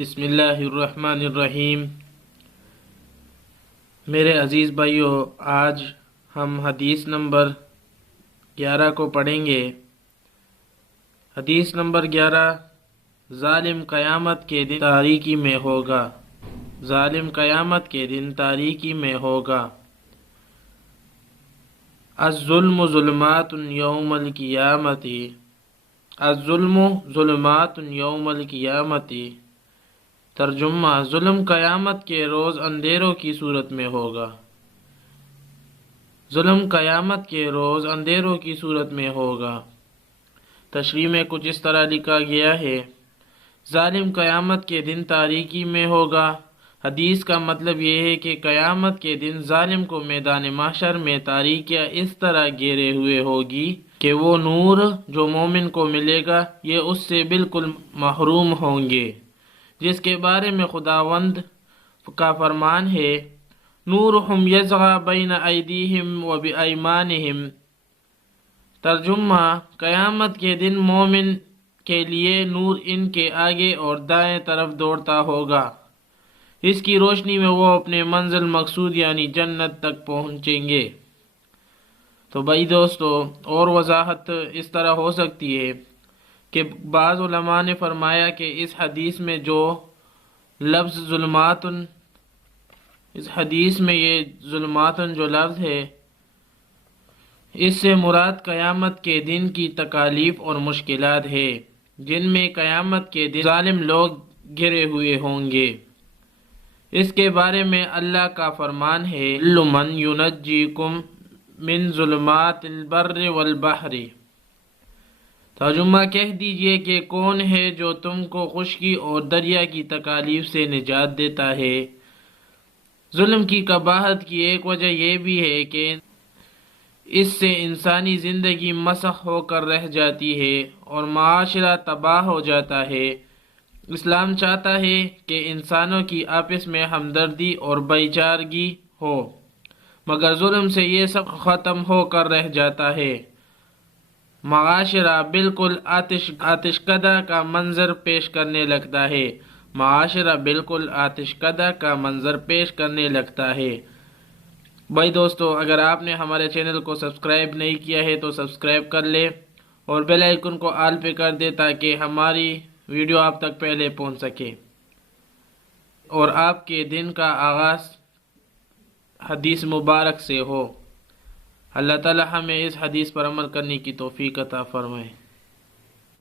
بسم اللہ الرحمن الرحیم۔ میرے عزیز بھائیو، آج ہم حدیث نمبر 11 کو پڑھیں گے۔ حدیث نمبر 11، ظالم قیامت کے دن تاریکی میں ہوگا۔ ظالم قیامت کے دن تاریکی میں ہوگا۔ الظلم ظلمات یوم القیامت، الظلم ظلمات یوم القیامت۔ ترجمہ: ظلم قیامت کے روز اندھیروں کی صورت میں ہوگا۔ ظلم قیامت کے روز اندھیروں کی صورت میں ہوگا۔ تشریح میں کچھ اس طرح لکھا گیا ہے: ظالم قیامت کے دن تاریکی میں ہوگا۔ حدیث کا مطلب یہ ہے کہ قیامت کے دن ظالم کو میدان محشر میں تاریکیاں اس طرح گھیرے ہوئے ہوگی کہ وہ نور جو مومن کو ملے گا یہ اس سے بالکل محروم ہوں گے، جس کے بارے میں خداوند کا فرمان ہے: نورہم یسعی بین ایدیہم و بایمانہم۔ ترجمہ: قیامت کے دن مومن کے لیے نور ان کے آگے اور دائیں طرف دوڑتا ہوگا۔ اس کی روشنی میں وہ اپنے منزل مقصود یعنی جنت تک پہنچیں گے۔ تو بھائی دوستو، اور وضاحت اس طرح ہو سکتی ہے کہ بعض علماء نے فرمایا کہ اس حدیث میں جو لفظ ظلماتن، اس حدیث میں یہ ظلماتن جو لفظ ہے، اس سے مراد قیامت کے دن کی تکالیف اور مشکلات ہے جن میں قیامت کے دن ظالم لوگ گھرے ہوئے ہوں گے۔ اس کے بارے میں اللہ کا فرمان ہے: لمن ینجیکم من ظلمات البر والبحر۔ ترجمہ: کہہ دیجئے کہ کون ہے جو تم کو خشکی اور دریا کی تکالیف سے نجات دیتا ہے۔ ظلم کی قباحت کی ایک وجہ یہ بھی ہے کہ اس سے انسانی زندگی مسخ ہو کر رہ جاتی ہے اور معاشرہ تباہ ہو جاتا ہے۔ اسلام چاہتا ہے کہ انسانوں کی آپس میں ہمدردی اور بھائی چارگی ہو، مگر ظلم سے یہ سب ختم ہو کر رہ جاتا ہے۔ معاشرہ بالکل آتش کدہ کا منظر پیش کرنے لگتا ہے۔ معاشرہ بالکل آتش کدہ کا منظر پیش کرنے لگتا ہے۔ بھائی دوستو، اگر آپ نے ہمارے چینل کو سبسکرائب نہیں کیا ہے تو سبسکرائب کر لے اور بیل آئیکن کو آل پہ کر دے تاکہ ہماری ویڈیو آپ تک پہلے پہنچ سکے اور آپ کے دن کا آغاز حدیث مبارک سے ہو۔ اللہ تعالی ہمیں اس حدیث پر عمل کرنے کی توفیق عطا فرمائے۔